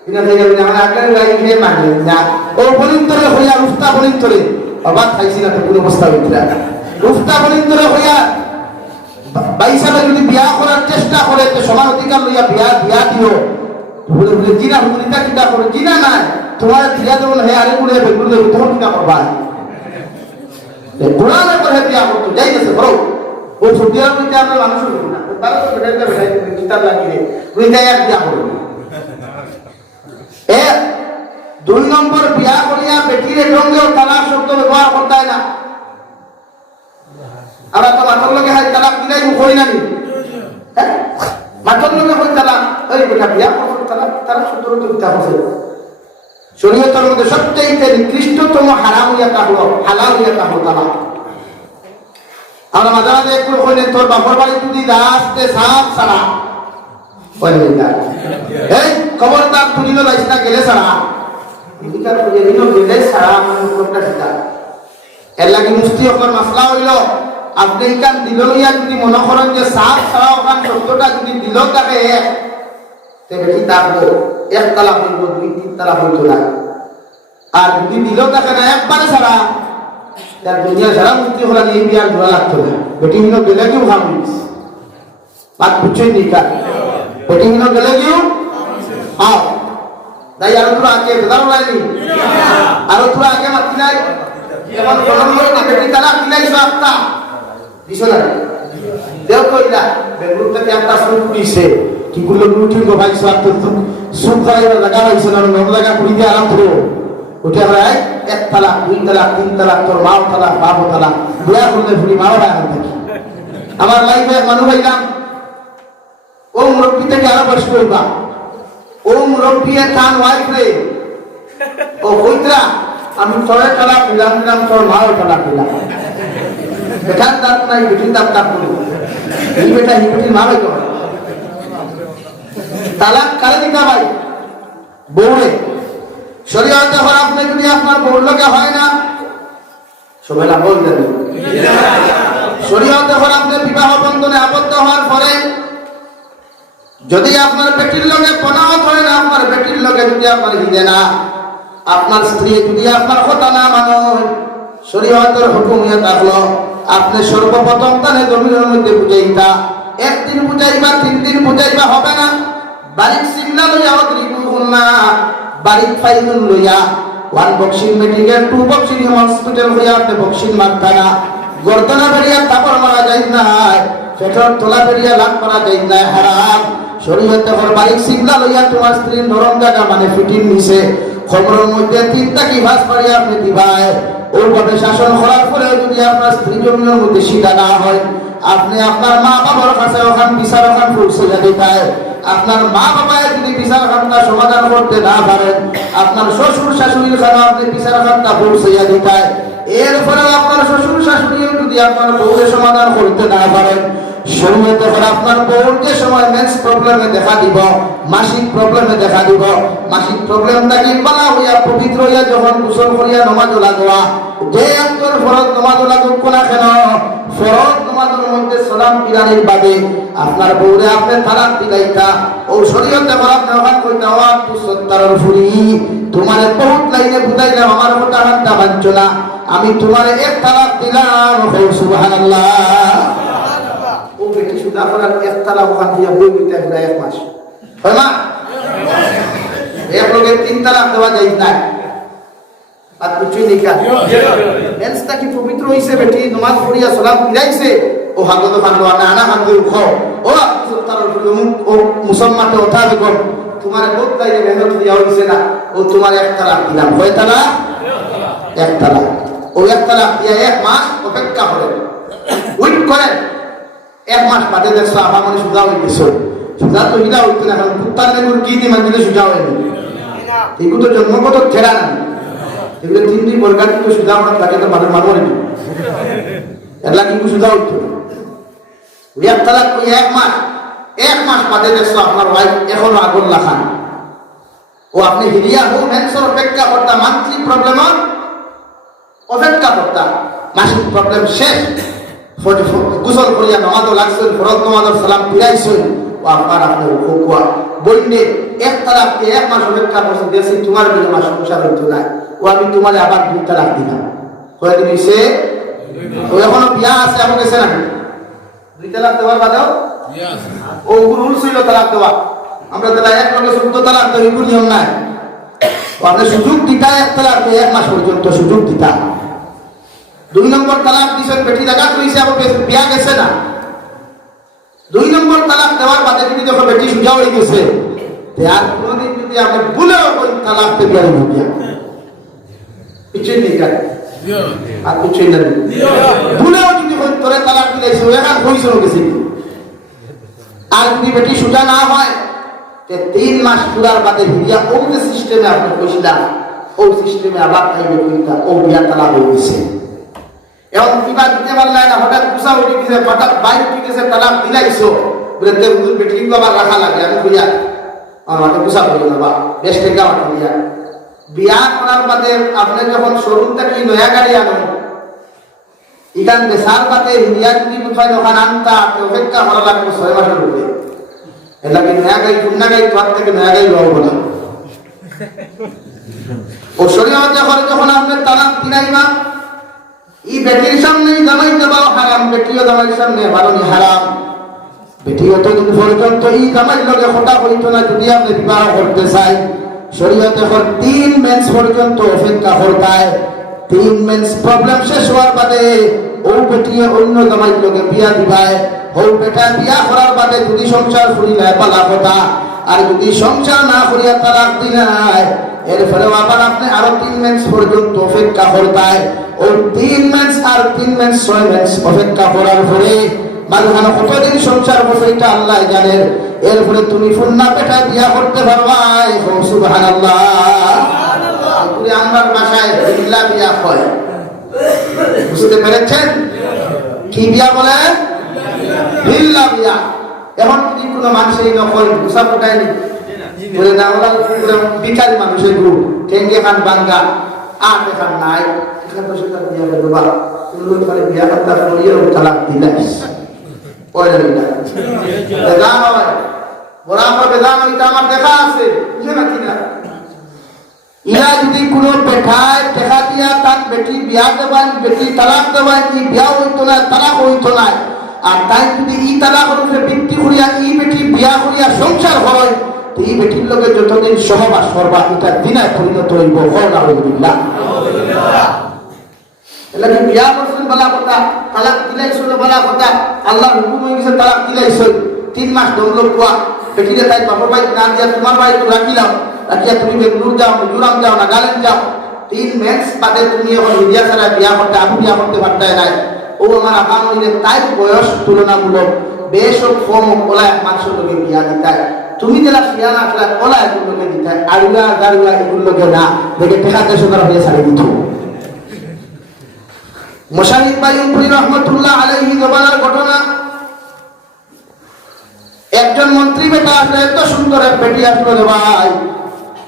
ইনা থেকে আমরা আগে গাই খেয়ে মানে না ও বলিন্তরে হইয়া রুস্তা বলিন্তরে অবাক খাইছি না তো কোনো অবস্থা হইতরা রুস্তা বলিন্তরে হইয়া বাইসালে যদি বিয়া করার চেষ্টা করে তো সমান অধিকার লইয়া বিয়া দিও বলে বলে জিনা হুজুরিটা কিটা করে জিনা নাই তোমার দিয়া দেবো হে আরে গুলে বেগুলে তখন কিটা করবা ঘোরালে করে বিয়া করতো যাই গেছে বড় ও সর্দিয়ার মধ্যে আমরা মানুষ হইব না তারা তো বেটাইতে বেটাইতে কিতাব লাগিয়ে রুইতাই এক বিয়া করবো এ 2 নম্বর বিয়া করিয়া বেটির সঙ্গেও তালাক শব্দ ব্যবহার করতে না আমরা তো মাথার লোকে হাই তালাক দিলাই কই না নি হ্যাঁ মাথার লোকে কই তালাক ওই বেটা বিয়া করতে তালাক তারা শব্দ দিতে আছে শরীয়তের মধ্যে সবচেয়ে নিকৃষ্টতম হারাম হইয়া থাকলো হালাল হইয়া থাকলো তালাক আমরা মাঝে মাঝে একটু কইলে তোর বাপর বাড়ি যদি রাস্তে সাপ ছাড়া এই খবরদার তুলিল যাইস না গেলে ছাড়া বিচার করে দিল গেলে ছাড়া আমার কোনটা ঠিক এর লাগি মুফতি ওখান মাসলা হইল আপনি কান দিল লইয়া যদি মনে করেন যে সাপ ছাড়া ওখান শব্দটা যদি দিল তাকে তবে কি থাকবো এক তালাক হইব 2-3 তালাক হইত না আর যদি দিল তাকে না একবারে ছাড়া তার দুনিয়া ছাড়া মুক্তি হলা এই বিয়ার জোড়া লাগতো না বেটি হিনো গেলে কেউ ভাব নিস বাদ বুঝছেন নিকা বেটি হিনো গেলে কেউ আও তাই আরো তোরা আগে বেদার লাইনি আরো তোরা আগে মাতি নাই এখন কলম্বিয়াতে বেটি তালাক দিলাইছো একটা দিছো না দেও কইলা বেগুন থেকে একটা সুপ দিছে কি গুলো লুটি গো ভাই সব তো সুপ খাইবার লাগা হইছে না নম লাগা পুরি দিয়ে আরাম করো উঠে ভাই 1 তালাক 2 তালাক 3 তালাক তোর মাও তালাক বাবু তালাক বিয়া করলে পুরি মাও রাখা থাকি আমার লাইফে মানুষ হইলাম ও মুরব্বি থেকে আরো বয়স কইবা ও মুরব্বি তার ওয়াইফ রে ও কইতরা আমি তোরে তালাক দিলাম নাম তোর মাও তালাক দিলাম বেটার দাঁত নাই বেটির দাঁত কাট করবো এই বেটা এই বেটির মা হইতো তালাক কারে দিতা ভাই বউরে শরীয়তে হরাপ নেই যদি আপনার বউর লোকে হয় না সবাই না বলতেন শরীয়তে হরাপ নেই বিবাহ বন্ধনে আবদ্ধ হওয়ার পরে যদি আপনার বেটির লোকে পনাহত হয় না আপনার বেটির লোকে যদি আপনার হিদে না আপনার স্ত্রী যদি আপনার কথা না মানয় শরীয়তের হুকুম হয়ে থাকলো আপনি সর্বপ্রথম তাহলে জমিনের মধ্যে বুঝাইতা একদিন বুঝাইবা 3 দিন বুঝাইবা হবে না বাড়ির সিগনাল লইয়া অদ্রিবুন না বাড়ির ফাইলুন লইয়া 1 বক্সিং মেডিকেল 2 বক্সিং হসপিটাল হইয়া আপনি বক্সিং মারতা না গর্দনা বেরিয়া তাপর মারা যায় না পেটর তোলা বেরিয়া লাখ মারা যায় না হারাম শরীয়তে হর বাড়ির সিগনাল লইয়া তোমার স্ত্রীর নরম জায়গা মানে ফিটিং নিছে খবরের মধ্যে 3টা কি ভাস পারিয়া আপনি দিবাই ওইভাবে শাসন করার পরে যদি আপনার স্ত্রী জমিনের মধ্যে সিধা না হয় আপনি আপনার মা বাবার কাছে ওখান বিচার ওখান পৌঁছে দিতে আপনার মা বাবা যদি বিচার খানটা সমাধান করতে না পারেন আপনার শ্বশুর শাশুড়ির কাছে আপনি বিচার খানটা পৌঁছে দিতে এরপরে আপনার শ্বশুর শাশুড়িও যদি আপনার বউয়ের সমাধান করতে না পারেন শরীয়তে করে আপনার বউর যে সময় মেন্স প্রবলেমে দেখা দিব মাসিক প্রবলেমে দেখা দিব মাসিক প্রবলেমটা কি বালা হইয়া পবিত্র হইয়া যখন গোসল করিয়া নামাজ লাগোয়া যে অন্তর ফরজ নামাজ লাগুক না কেন ফরজ নামাজের মধ্যে সালাম ফিরানির বাদে আপনার বউরে আপনি তালাক দিলাইতা ও শরীয়তে করে আপনি ওখান কইতা ও আপনি সত্তারের ফুরি তোমারে বহুত লাইনে বুঝাইলাম আমার কথা হাতটা মানছ না আমি তোমারে 1 তালাক দিলাম সুবহানাল্লাহ ও বেটি সুদা করার 1 তালাক ওখান দিয়া বই বইতে পুরা 1 মাস হয় না এক লোকের 3 তালাক দেওয়া যায় না আর কিছুই নিকা মেন্সটা কি পবিত্র হইছে বেটি নামাজ পড়িয়া সালাম ফিরাইছে ও হাগত বাংলো না না হাগত খো ও তার ও মুসলমানকে ওঠা দেখো তোমার বহুত লাইনে মেহনত দিয়া হইছে না ও তোমার 1 তালাক দিলাম কয় তালাক 1 তালাক ও 1 তালাক দিয়া 1 মাস অপেক্ষা করেন ওয়েট করেন 1 মাস বাদে দেখছো আমার মনে সুজা হয়ে গেছে সুজা তো হিলা হইতো না কারণ কুত্তার নেগুর কি দিয়ে মানলে সুজা হয়নি এগুলো তো জন্মগত ছেড়া না এগুলো 3 দিন বর্গার কিন্তু সুজা আমরা তাকে তো মানুষ মানব না এলা কিন্তু সুজা হইতো না 1 তালাক 1 মাস বাদে দেখছো আপনার ওয়াইফ এখনো আগুন লাখান ও আপনি হিলিয়া হো মেন্সর অপেক্ষা করতা মান্থলি প্রবলেম অপেক্ষা করতা মাসিক প্রবলেম শেষ গোসল করিয়া নামাজ লাগছে ফরজ নামাজের সালাম ফিরাইছে ও আপনার হুকুয়া বইনে 1 তালাক 1 মাস অপেক্ষা করছে দেশে তোমার বিলে মাস সংসার হইতো না ও আমি তোমারে আবার 2 তালাক দিলাম কয় দিন হইছে ও এখনো বিয়া আছে আমার কাছে না 2 তালাক দেওয়ার বাদেও ও রুল ছিল তালাক দেওয়া আমরা তালা 1 লগে 14 তালাক দেই এগুলো নিয়ম নাই ও আপনি সুযোগ দিতা 1 তালাক 1 মাস পর্যন্ত সুযোগ দিতা 2 নম্বর তালাক দিছেন, বেটি জায়গা কইছে আবার বিয়া গেছে না। 2 নম্বর তালাক দেওয়ার বাদে যদি যখন বেটি সুজা হয়ে গেছে, আর কোনদিন যদি আপনি ভুলেও ওই তালাক তে বিয়া হইব বিয়া কিছু নেই গায় আর কিছু নেই, ভুলেও যদি ওই তোরে তালাক দিয়েছে ওই এখন হইছে গেছে। আর যদি বেটি সুজা না হয় 3 মাস পুরার বাদে বিয়া ওই যে সিস্টেমে আপনি কইছিলাম ওই সিস্টেমে আবার তাইবে কইতা ও বিয়া তালাক হয়ে গেছে। এখন কিবা দিতে পারলাই না, হঠাৎ গুছা উঠে গেছে, হঠাৎ বাইরে উঠে গেছে, তালাক দিলাইছো বলে তে হুজুর বেটি আবার রাখা লাগে। আমি কইয়া আমাকে গুছা করি না বা বেশ টাকা আমার বিয়া বিয়া করার বাদে আপনি যখন শোরুম থেকে নয়া গাড়ি আনুন ইখান বেসার বাদে বিয়া যদি কোথায় ওখানে আনতা অপেক্ষা করা লাগবে 6 মাসের উপরে। এটা কি নয়া গাড়ি পুন্না গাড়ি তোর থেকে নয়া গাড়ি লওয়া বলে ও শরীয়ত যখন আপনি তালাক দিলাইবা এই বেটির সামনে জামাই দেওয়া হারাম, বেটিও জামাইয়ের সামনে বারণী হারাম। বেটি অতদিন পর্যন্ত এই জামাইয়ের লগে কথা হইতো না। যদি আপনি বিবাহ করতে চাই শরীয়তে 3 মেন্স পর্যন্ত অপেক্ষা করতায়। 3 মেন্স প্রবলেম শেষ হওয়ার বাদে ও বেটি অন্য জামাইয়ের লগে বিয়া দিবায়। ও বেটা বিয়া করার বাদে যদি সংসার ফুরিলায় পালা কথা, আর যদি সংসার না করিয়া তালাক দিলায় এরপরেও আবার আপনি আরো 3 মেন্স পর্যন্ত অপেক্ষা করতায়। ও 3 মেন্স আর 3 মেন্স 6 মেন্স অপেক্ষা করার পরে মাঝখানে কতদিন সংসার বসে এটা আল্লাহ জানেন। এরপরে তুমি ফুন্না পেটা বিয়া করতে পারবা। সুবহানাল্লাহ। আমার ভাষায় বিল্লাহ বিয়া হয়, বুঝতে পেরেছেন কি বিয়া বলে? বিল্লাহ বিয়া। এখন যদি কোনো মানুষের নকল গুছা ফোটায়নি বলে না ওরা বিচারি মানুষের গ্রুপ টেঙ্গে খান বাঙ্গা আট এখান নাই এখান বসে তার বিয়া করে দেবা তুমি বিয়া করতে করিয়ে তালাক দিলাইস বেদান হয় বরাবর বেদান হইতে আমার দেখা আছে বুঝে না কিনা। ইয়া যদি কোনো বেঠায় দেখা দিয়া তার বেটি বিয়া দেবান বেটি তালাক দেবান ই বিয়া হইতো না তালাক হইতো না। আর তাই যদি ই তালাক হইলে বৃত্তি করিয়া ই বেটি বিয়া করিয়া সংসার হয় এই বেটির লোকে যতদিন সহবাস করবা এটা দিনায় পরিণত হইব। আলহামদুলিল্লাহ। এলাকি বিয়া করছেন বলা কথা, তালাক দিলাইছো বলা কথা, আল্লাহর হুকুম হয়ে গেছে তালাক দিলাইছো। 3 মাস দমলো কুয়া বেটিরে তাই বাবার ভাই না দিয়া তোমার ভাই তো রাখিলাম, রাখিয়া তুমি বেঙ্গুর যাও, মিজোরাম যাও, নাগাল্যান্ড যাও। 3 মাস বাদে তুমি এখন বিয়া ছাড়া বিয়া করতে আমি বিয়া করতে পারতে নাই। ও আমার আপান হইলে তাই বয়স তুলনামূলক বেশ কম ওলায় মানুষের লোকে বিয়া দিতায়। তুমি যেটা শিয়া না আসলে ওলায় এগুলোকে দিতায়, আড়ুয়া গাড়ুয়া এগুলোকে না দেখে টেকাতে সুন্দর হয়ে ছাড়িয়ে দিত। মুশাহিদ বাইউপরি রহমতুল্লাহ আলাইহি জমানার ঘটনা। একজন মন্ত্রী বেটা আসলে এত সুন্দর এক বেটি আসলো রে ভাই,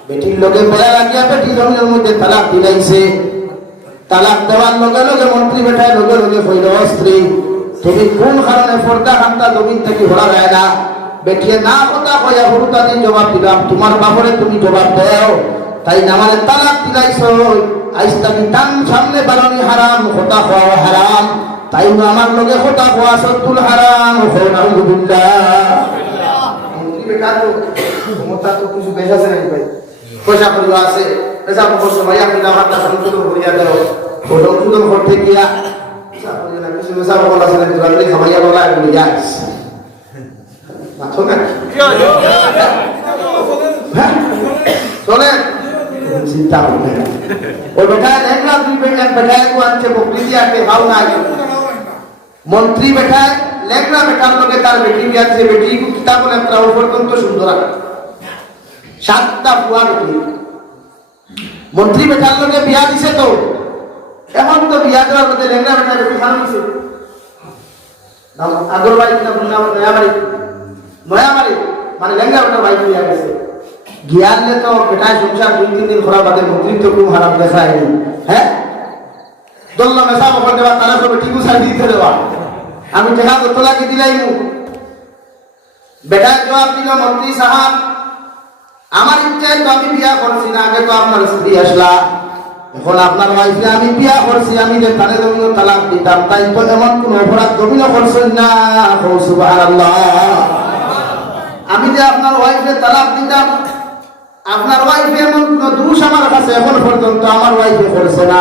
বেটির লোকে বলা লাগিয়া বেটি জমির মধ্যে তালাক দিলাইছে। তালাক দেওয়ার লগে লগে মন্ত্রী বেটায় লগে লগে হইল স্ত্রী তুমি কোন কারণে পর্দা খান্তা জমিন থেকে ঘোরা যায় না। বেটিয়ে না কথা কইয়া হরুতা দিন জবাব দিলাম তোমার বাপরে তুমি জবাব দাও তাই না মানে তালাক দিলাইছো আইস্তানি তান সামনে বানানি হারাম কথা খাওয়া হারাম তাই না আমার লগে কথা খাওয়া সত্তুল হারাম। আলহামদুলিল্লাহ। মন্ত্রী বেটা তো ক্ষমতা তো কিছু বেশি আছে নাকি ভাই, পয়সা করিও আছে পয়সা পয়সা ভাই আপনি আমার তা সংশোধন করিয়া দাও ও সংশোধন করতে গিয়া কিছু পয়সা বলা আছে নাকি রাত্রে খাবাইয়া বলা এগুলো যাইস চলে চিন্তা করবে ওই বেটায় দেখলাম দুই বেটা বেটায় কো আনছে বকরি দিয়া কে খাও না মন্ত্রী বেটায় লেখলা বেটার লোকে তার বেটি বিয়া আছে বেটি কো কিতাব লেখলা ও পর্যন্ত সুন্দর 7টা বুয়া বেটি মন্ত্রী বেটার লোকে বিয়া দিছে তো এখন তো বিয়া দেওয়ার মধ্যে লেখলা বেটা বেটি খান দিছে আগর বাড়ি না নয়া বাড়ি মানে লেখলা বেটা বাড়ি বিয়া গেছে গিয়ালে তো বেটায় সংসার 2-3 দিন খরা বাদে মন্ত্রী তো খুব হারাম দেখায় হ্যাঁ দল্লা মেসা বকর দেবা তারা সব ঠিক উসাই দিতে দেবা আমি টাকা তো তোলাকে দিলাইমু বেটায় জবাব দিল মন্ত্রী সাহেব আমার ইচ্ছায় তো আমি বিয়া করছি না আগে তো আপনার স্ত্রী আসলা এখন আপনার ওয়াইফে আমি বিয়া করছি আমি যে তারে জমিও তালাক দিতাম তাই তো এমন কোন অপরাধ জমিও করছেন না সুবহানাল্লাহ। আমি যে আপনার ওয়াইফে তালাক দিতাম আপনার ওয়াইফে এমন কোন দোষ আমার কাছে এখন পর্যন্ত আমার ওয়াইফে করছে না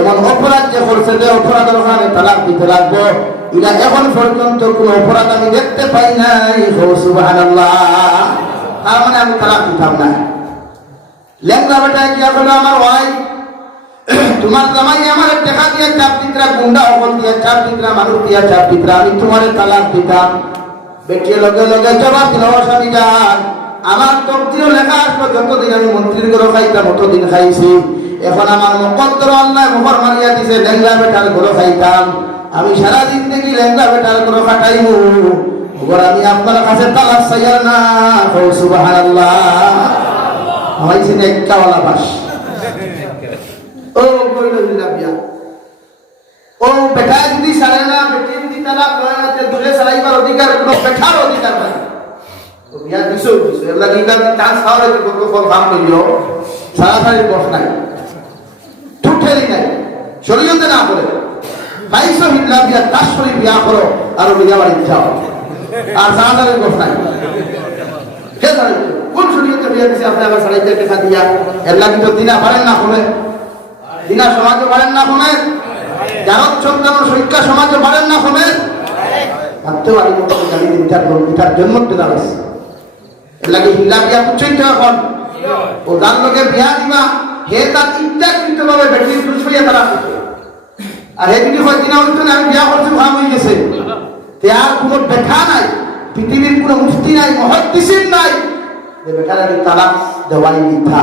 এমন অপরাধ যে করছে যে অপরাধের ওখানে তালাক দিতে লাগবো, এটা এখন পর্যন্ত কোন অপরাধ আমি দেখতে পাই নাই। সুবহানাল্লাহ। তার মানে আমি তালাক দিতাম না। লেঙ্গা বেটা কি বলো আমার ওয়াই তোমার জামাই আমার টাকা দিয়ে চাপ দিতরা, গুন্ডা অকল দিয়ে চাপ দিতরা, মানুষ দিয়ে চাপ দিতরা, আমি তোমার তালাক দিতাম। বেটিয়ে লগে লগে জবাব দিল, স্বামী যান আমার তকদিরও লেখা আসলো, যতদিন আমি মন্ত্রীর ঘরে খাইতাম ততদিন খাইছি। এখন আমার মুকদ্দর আল্লাহ মোহর মারিয়া দিছে, লেঙ্গা বেটার ঘরে খাইতাম, আমি সারা জিন্দেগি লেঙ্গা বেটার ঘরে খাটাইমু। ওগর আমি আপনার কাছে তালাক চাইয়ার না। সুবহানাল্লাহ। হইছে না একটাওয়ালা বাস। ও কইলো দিলা বিয়া, ও বেটা যদি সারে না, বেটি যদি তালাক হয় না, তে দূরে সারাইবার অধিকার কোনো বেটার অধিকার নাই। তো বিয়া দিছো এর লাগি না চান্স পাওয়া কি করব, ফল কাম করিও, সারাসারি বস নাই, ঠুঠেলি নাই, শরীয়তে না করে বাইশো হিল্লা বিয়া 10 শরী বিয়া করো আর বিয়া বাড়ি যাও, আর সারাসারি বস নাই। কে জানে কোন শরীয়তে বিয়া দিছে আপনি আবার সারাইতে টাকা দিয়া? এর লাগি তো দিনা পারেন না হবে, দিনা সমাজে পারেন না হবে, জারত চন্দ্র শিক্ষা সমাজে পারেন না হবে। ভাবতে পারি মতো জানি ইটার জন্ম দেওয়া হয়েছে। এর লাগে হিল্লা বিয়া বুঝছেন তো এখন ও যার লোকে বিয়া দিবা হে তার ইচ্ছাকৃত ভাবে বেটির দুশ্মনী তারা, আর হে যদি হয় দিনা হইতো না আমি বিয়া করছি ভাব হয়ে গেছে, তে আর কোনো বেঠা নাই, পৃথিবীর কোনো মুফতি নাই, মুহাদ্দিসিন নাই যে বেটাকে তালাক দেওয়াই মিথ্যা।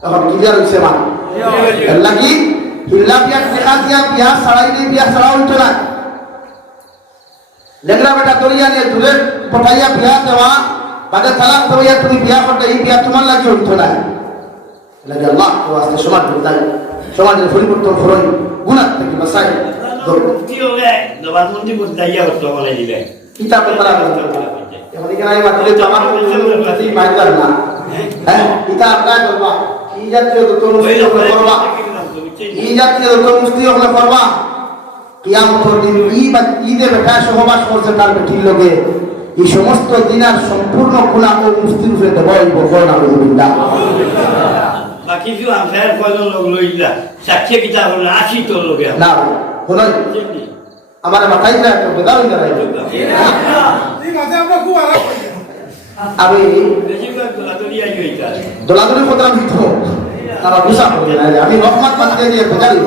তখন ক্লিয়ার হইছে মা। এর লাগি হিল্লা বিয়া দেখা দিয়া বিয়া ছাড়াই দিয়ে বিয়া ছাড়া হইতো না। লেংরা বেটা দরিয়া নিয়ে দূরে পঠাইয়া বিয়া দেওয়া বাদে তালাক দেওয়া, তুমি বিয়া করতে এই বিয়া তোমার লাগি হইতো না। লাগে আল্লাহ তো আজকে সমাজ বদলাই, সমাজের পরিবর্তন করই, গুনাহ থেকে বাঁচাই। কি হবে জবানবন্দি বদলাইয়া হতো বলে দিলে কিতাব তারা এখন এখানে আই মাত্র জামান প্রতি মাইদার না। হ্যাঁ কিতাব কাজ করবা, কি জাতীয় তো মুস্তি করবা, কি জাতীয় তো মুস্তি করবা। কিয়ামতের দিন ঈদে বেটা সহবাস করছে তার বেটির লগে, এই সমস্ত দিনার সম্পূর্ণ গুনাহ ও মুস্তির উপরে দেবই বকর না বিল্লাহ। বাকি যে আমসার কয়জন লোক লইলা সাক্ষী কিতাব হলো 80 তো লোক না হলো আমার মাথায় না তো বেদার হই না ঠিক আছে আমরা খুব আরাম করি। আমি বেশিরভাগ দলাদলিয়া হইতা দলাদলি করতাম দিত তারা বুঝা হবে না, আমি রহমত মানতে দিয়ে বেজারি।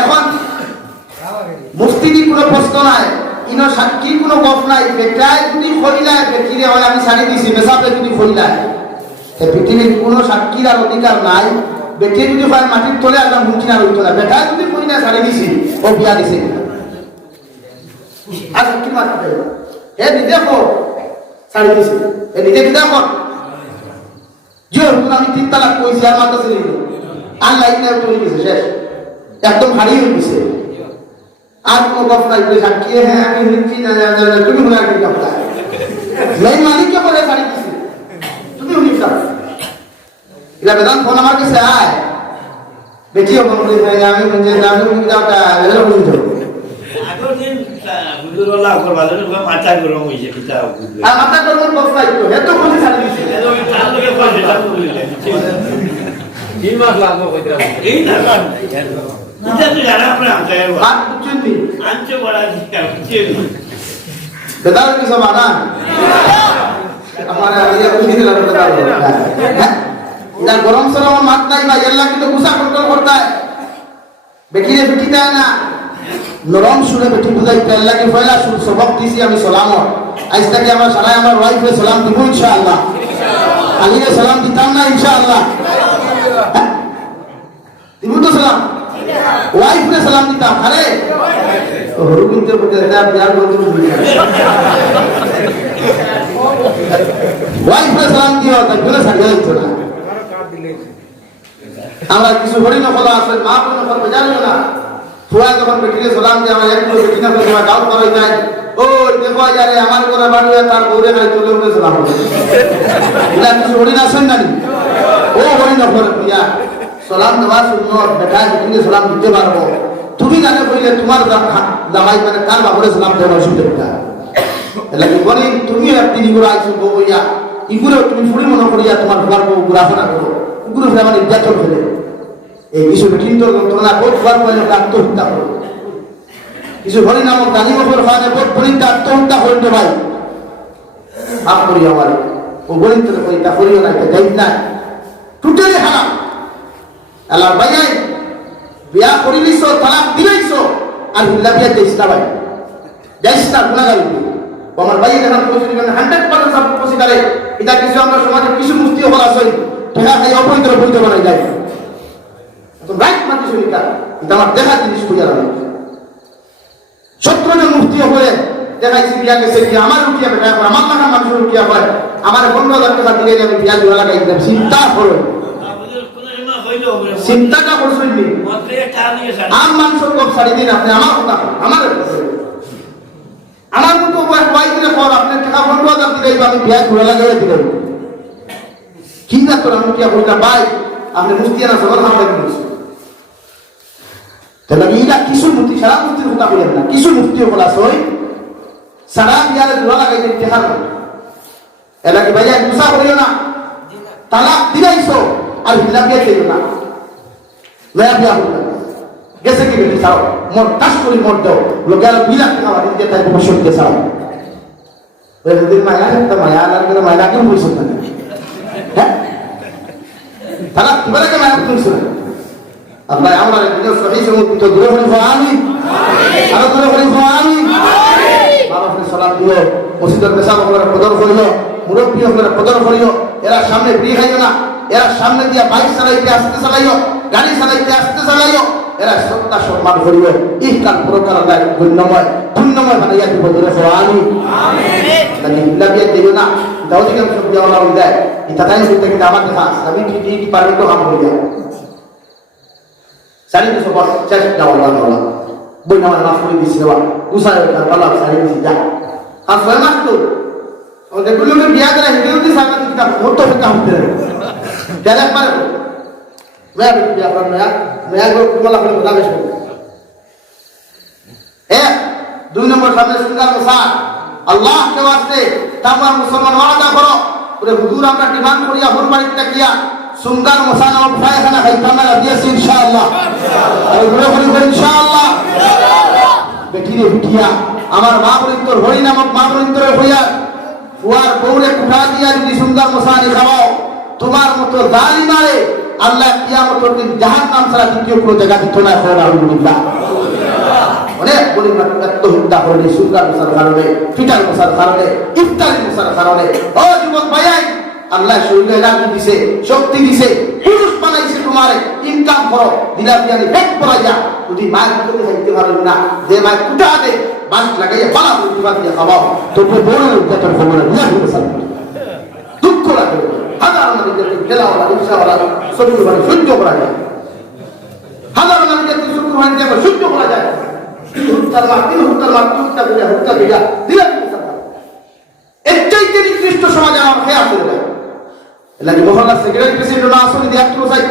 এখন মুফতির কোনো প্রশ্ন নাই, ইনো সাক্ষীর কোনো গপ নাই, বেটায় যদি হইলায় বেটিরে হয় আমি ছাড়ি দিছি, বেসাবে যদি হইলায় পৃথিবীর কোনো সাক্ষীর আর অধিকার নাই। বেটি যদি হয় মাটির তলে আলাম হুঁচি আর হইতো না, বেটায় যদি হইলায় ছাড়ি দিছি ও বিয়া দিছে আর সাক্ষী মারতে হে নিজে দেখো ছাড়ি দিছি, এ নিজে কি দেখো যে আমি 3 তালাক কইছি আর মাথা ছেড়ে দিল আর লাইন নাই চলে গেছে, শেষ একদম হারিয়ে হয়ে গেছে। আর কোনো গপ নাই বলে সাক্ষী হ্যাঁ আমি নিচ্ছি না তুমি মনে রাখি গপ নাই লাইন মালিককে বলে ছাড়ি দিছি তুমি উনি এটা বেদান ফোন আমার কাছে আয় বেটিও মনে করি আমি আমি উনি যাওটা এগুলো বুঝি তো আগর দিন হুজুরুল্লাহ করবালে মাথা গরম হইছে কিতাব আর মাথা গরম গপ নাই তো এত বলে ছাড়ি দিছি এলো তার লগে কইছে তা বলিলে কি মাস লাগবে কইরা এই না এটা তো জানা আপনারা আমসার বাদ বুঝছেন নি আনছে বড়া দিছে বেদান কি সমাধান আমার আইয়া বুঝি দিলাম বেদান হ্যাঁ এটা গরম সরম মাত নাই ভাই, আল্লাহ কিন্তু গুসা কন্ট্রোল করতে হয়, বেটিরে বেটি দেয় না, নরম সুরে বেটি বুঝাইতে আল্লাহকে পয়লা সুর সবক দিছি আমি সালামত। আজ থেকে আমার সারাই আমার ওয়াইফে সালাম দিব ইনশাআল্লাহ, আলিয়ে সালাম দিতাম না ইনশাআল্লাহ, দিব তো সালাম, ওয়াইফে সালাম দিতাম। আরে হরু কিনতে বলতে এটা বিয়ার বলতে ওয়াইফে সালাম দিও তাই বলে সারিয়ে দিত না। আমরা কিছু হরি নকল আছে মা বোন নকল বেজানো না, ফুয়া যখন বেটিকে সালাম দিয়ে আমার একটু বেটি না করে গাউট করে যায়, ও দেখো যারে আমার ঘরে বাড়িয়ে তার বউরে গাই চলে উঠে সালাম করে এটা কিছু হরি না শুন জানি ও হরি নকল পিয়া সালাম দেওয়া সুন্নত, বেটা বেটিকে সালাম দিতে পারবো, তুমি জানে কইলে তোমার জামাই মানে কার বাবুরে সালাম দেওয়া সুবিধা এলাকি বলি তুমি একদিন ইগুলো আইছো বউ হইয়া ইগুলো তুমি ফুড়ি মনে করিয়া তোমার ঘর বউ ঘুরাফেরা করো, ইগুলো আমার নির্যাতন ফেলে এই কিছু কিন্তু যন্ত্রণা বোধ হওয়ার পরে আত্মহত্যা করো, কিছু হরি নামক গালি বছর হয় বোধ বলিতে আত্মহত্যা করতে ভাই ভাব করি আমার ও বলিত করিতা করিও না, এটা যাই না, টোটালি হারাম। আল্লাহ ভাইয়াই বিয়া করিলিছ, তালাক দিলাইছ, আর হিল্লা বিয়া যাইস না ভাই, যাইস না, গুণাগার আমার ভাই এখানে 100% সব পসিকারে এটা কিছু আমরা সমাজে কিছু মুফতি হল আছে ঠেকা খাই অপবিত্র বইতে বানাই যায় তো রাইট মাটি শুনিকা এটা আমার দেখা জিনিস বুঝা লাগে। 17 জন মুফতি হলে দেখাইছি বিয়া গেছে কি আমার রুকিয়া বেটা করে আমার লাগা মানুষ রুকিয়া হয় আমার 15,000 টাকা দিলে আমি বিয়া জোড়া লাগাই দিলাম। চিন্তা করো, চিন্তাটা করছেন নি আম মানুষের কম ছাড়ি দিন আপনি আমার কথা আমার মতো ওয়াই দিলে পর আপনার টাকা 15,000 দিলে আমি বিয়া জোড়া লাগাই দিলাম। কি না তোর আমি কি বলটা ভাই আপনি মুফতিয়ানা সবার হাতে দিয়েছেন তাহলে এইটা কিছু মুফতি সারা মুফতির কথা বলেন না, কিছু মুফতিও বলা সই সারা বিয়ারে জোড়া লাগাই দিতে হার এলা কি ভাইয়া গুসা করিও না, তালাক দিলাইছো আর হিলা বিয়া দিও না, নয়া বিয়া হল গেছে কি বেটি চাও মোর টাস করি মোর দাও লোকে আর 2 লাখ টাকা দিতে তাই বসে দিতে চাও ওই দিন মায়া একটা মায়া লাগলে মায়া কেউ বলছেন না হ্যাঁ তারা কিভাবে মায়া করছেন আল্লাহ আমরা দিনের সহি সমুদ্র দূরে হয়ে আমি আরো দূরে হয়ে আমি বাবা ফিরে সালাম দিও মসজিদের পেশা আপনারা কদর করিও মুরব্বী আপনারা কদর করিও এরা সামনে বিয়ে খাইও না, এরা সামনে দিয়া বাইক চালাইতে আসতে চালাইও, গাড়ি চালাইতে আসতে চালাইও, এরা শ্রদ্ধা সম্মান করিও ইহকাল পুরকাল আল্লাহ পুণ্যময় বানাইয়া দিব দূরে হয়ে আমি আমিন ইল্লাবিয়া দিও না দাউদি কাম সব দেওয়া হল দেয় এটা তাই বলতে কিন্তু আমার দেখা আমি কি পারবে তো হাম হইয়া সারি তো সব চেষ্টা দাও আল্লাহ বই নামাজ মাফ করে দিছি বাবা গুসায় আল্লাহ সারি দিছি যা আর ছয় মাস তো ওদের গুলোকে বিয়া করে হিন্দুদের সামনে কিতাব হতো কাম করে যারা পারে मैं बिया कर मैं तुम्हाला आपण बता बेश है 2 नंबर सामने सुंदर मसान अल्लाह के वास्ते तमाम मुसलमान वादा करो पूरे हुजूर আমরা ডিমান্ড করিয়া হুরমারিতা কিয়া সুন্দর মসান और ফায়খানা খাইতানা দিয়েছি ইনশাআল্লাহ আর বলে বলি ইনশাআল্লাহ বেটি রে বিটিয়া আমার মা বলিতর হরি নামক মা বলিতর হইয়া ফুয়ার বউরে কুঠা দিয়া যদি সুন্দর মসানি খাওয়াও তোমার মতো জালিমারে আল্লাহ কিয়ামতের দিন জাহান্নাম ছাড়া দ্বিতীয় কোনো জায়গা দিত না। আলহামদুলিল্লাহ অনেক বলি না আত্মহত্যা হলে সুন্দর মশার কারণে ফিটার মশার কারণে ইফতারি মশার কারণে ও যুবক ভাইয়াই আল্লাহ শরীরে এনার্জি দিছে শক্তি দিছে পুরুষ বানাইছে তোমারে ইনকাম করো দিলা দিয়ানি হেড পড়াইয়া যদি মায়ের ভিতরে খাইতে পারো না যে মায়ের কুটা দে বাস লাগাইয়া পালা দিবা দিয়া খাওয়াও তবু বড় উদ্যাতন হবে না দুঃখ লাগে হাজার মানুষের গেলাওয়ালা রিক্সাওয়ালা শুক্রবারে সহ্য করা যায়, হাজার মানুষের শুক্রবারে যেমন সহ্য করা যায় হুত্তার মার হুত্তা দিয়া দিলা এর চাইতে নিকৃষ্ট সমাজে আমার খেয়াল করে দেয় এলাকি মহল্লার সেক্রেটারি প্রেসিডেন্ট না আসলে দিয়ে একটু চাই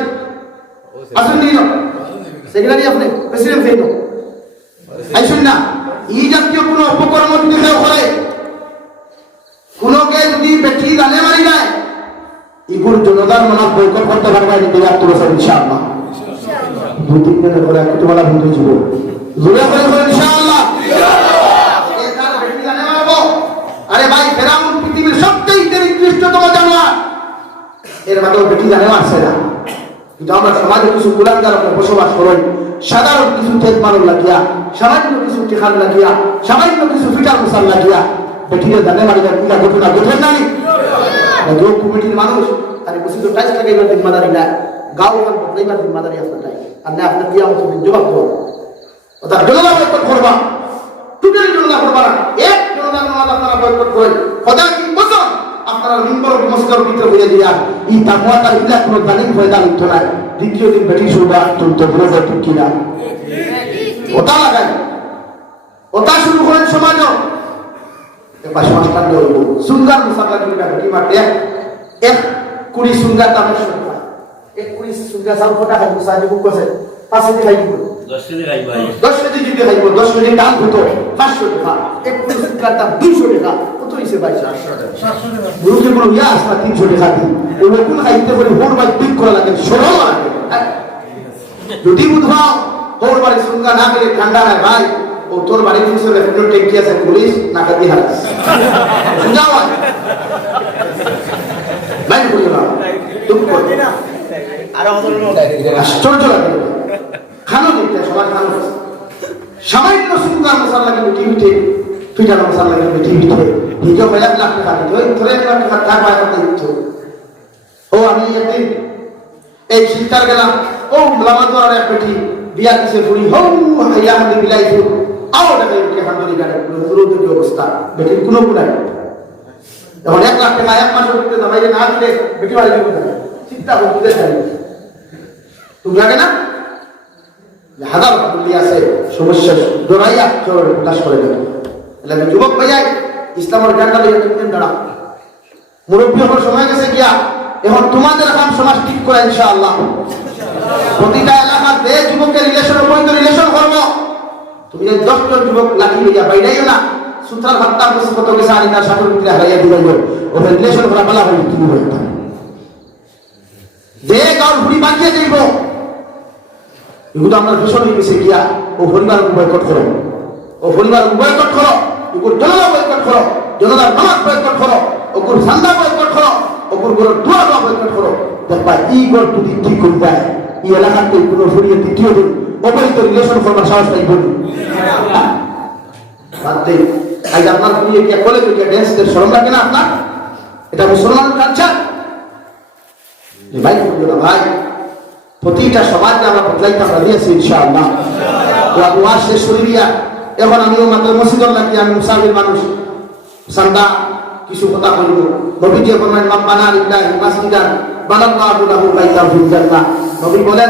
আসুন নিল সেক্রেটারি আপনি প্রেসিডেন্ট হইল আইসুন না এই জাতীয় কোনো অপকর্ম যদি কেউ করে কোনোকে যদি বেঠি গানে মারি যায় ইগুর জনতার মনে বৈকট করতে পারবে যদি আত্মরসাদ ইনশাআল্লাহ 2-3 দিনের পরে একটু বলা বন্ধু ছিল জোরে করে ইনশাআল্লাহ একার বেঠি গানে মারবো। আরে ভাই ফেরাউন পৃথিবীর সবচেয়ে নিকৃষ্টতম জানোয়ার এর মাঝে বেঠি গানে মারছে না কিন্তু আমরা সমাজে কিছু কুলাঙ্গার বসবাস করি সাধারণ কিছু তেল মারুন লাগিয়া সামান্য কিছু টেকার লাগিয়া সামান্য কিছু ফিটার মশাল লাগিয়া বেঠিরে গানে মারি না ঘটনা ঘটে জানি লোক কমিটির মানুষ আরে বসে তো টাইস লাগাইবার দিন মাদারি না গাঁও গান বদলাইবার দিন মাদারি আপনার টাই আর না আপনার দিয়া মতো জবাব দেবো ওটা জনতা বয়কট করবা টোটালি জনতা করবা না এক জনতার নামাজ আপনারা বয়কট করেন খোদা কি কসম আপনারা মিম্বর মসজিদের ভিতরে হয়ে দিয়া এই তাকওয়াটা ইলা কোনো জালিম ফয়দা নিত না দ্বিতীয় দিন বেটি শুবা তুলতে বলে ঠিক কিনা ওটা লাগাই ওটা শুরু করেন সমাজও এবার সংস্কার দেব সুন্দর মুসাফা কি মাঠে এক কুড়ি সুন্দর দামের সংখ্যা এক কুড়ি সুন্দর সাল ফোটা খাইব সাহায্য করছে 5 কেজি খাইব 10 কেজি যদি খাইব 10 কেজি দাম হতো 500 টাকা এক কুড়ি সুন্দর দাম 200 টাকা কত হইছে ভাই 700 টাকা গুরুকে বলো ইয়া আসা 300 টাকা দিই ওই কোন খাইতে বলে হোর ভাই ঠিক করা লাগে সরল লাগে যদি বুধবাও তোর বাড়ি সুঙ্গা না গেলে ঠান্ডা হয় ভাই ও তোর বাড়ি থেকে চলে ফেলো টেঙ্কি আছে পুলিশ না কাটি হারাস যাও ভাই বলি না তুমি করবে না আশ্চর্য লাগে খানো দিতে সবার খানো সামান্য সুন্দর মশলা কিন্তু টিভিতে পিঠানো মশলা কিন্তু টিভিতে নিজেও বেলা লাখ টাকা দিত ওই ধরে লাখ টাকা তার পায়ে করতে দিত ও আমি একদিন এই শীতার গেলাম ও লামাদোয়ার এক বেটি বিয়া কিসে ফুরি হৌ হাইয়া হাতে বিলাই ফুল আও টাকা উঠে হান্দরি গাড়ি পুরো দুটি অবস্থা বেটির কোনো গুণাই এখন 1 লাখ টাকা এক মাসের ভিতরে দাবাই না দিলে বেটি বাড়ি দিব না চিন্তা করতে চাই তুমি লাগে না হাজার বলি আছে সমস্যা দৌড়াইয়া চোর দাস করে দেবে এলাকা যুবক ভাইয়াই ইসলামের জ্ঞানটা দিয়ে তুমি দাঁড়া মুরব্বী হওয়ার সময় গেছে গিয়া এখন তোমাদের এখন সমাজ ঠিক করে ইনশাআল্লাহ প্রতিটা এলাকার যে যুবকের রিলেশন বৈধ রিলেশন করবো তুমি যে 10 জন যুবক লাঠি লইয়া বাইরাইও না সুতরাং হত্যা করছে কত গেছে আনি তার সাথে ভিতরে হারাইয়া দিবাইব ওদের রিলেশন করা বলা হয় কি বলতে যে গাঁর ভুড়ি বাঁধিয়ে যাইব এগুলো আমরা ভীষণ গেছে গিয়া ও পরিবার বয়কট করো ও পরিবার বয়কট করো ওগুলো জনতা বয়কট করো জনতার নামাজ বয়কট করো ওগুলো ঠান্ডা বয়কট করো ওগুলো গুলো দোয়া বয়কট করো দেখবা ই গড় যদি ঠিক করে দেয় এই এলাকাতে কোনো ফুরিয়ে দ্বিতীয় দিন অবৈধ রিলেশন করবার সাহস পাই বলি বাদ দেই আজ আপনার ফুরিয়ে গিয়া বলে তো ড্যান্সের শরম লাগে না আপনার এটা মুসলমানের কালচার ভাই ভাই প্রতিটা সমাজকে আমরা বদলাইতে আমরা দিয়েছি ইনশাআল্লাহ দোয়া শেষ করে দিয়া এখন আমিও মাত্র মসজিদর লাগি আমি মুসাফির মানুষ সান্দা কিছু কথা বলবো নবী যে বলেন মাম্বানা লিল্লাহি মাসজিদান বানাল্লাহু লাহু বাইতান ফিল জান্নাহ নবী বলেন